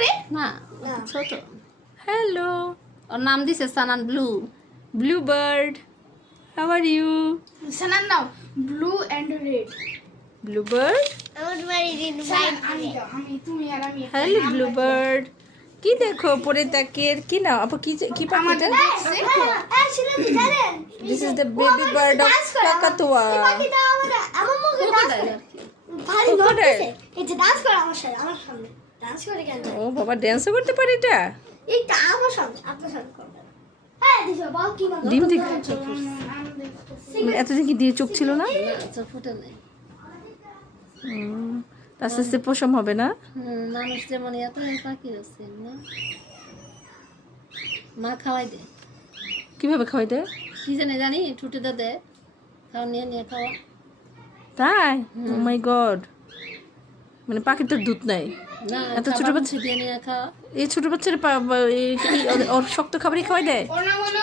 রে না ছোট হ্যালো ওর নাম দিছে Sanan blue blue bird how are you Sanar now blue and red blue bird আমি তুমি আর আমি হ্যালো ব্লু বার্ড কি দেখো পরে তাকিয়ে কি না আপু কি কি পাখি এটা this is the baby bird of কাকাতুয়া ও বাবা ড্যান্সও করতে পারে এটা ডিম থেকে এতদিন কি দিয়ে চোখ ছিল না আস্তে আস্তে পশম হবে না মানুষ যেমন এত পাখি আছে না মা খাওয়াই দে কিভাবে খাওয়াই দেয় কি জানি ঠুটে দে খাওয়া নিয়ে খাওয়া তাই ও মাই গড মানে পাখির তো দুধ নাই না এত ছোট বাচ্চা দিয়ে নিয়ে খাওয়া এই ছোট বাচ্চার ওর শক্ত খাবারই খাওয়াই দেয় ওর নাম হলো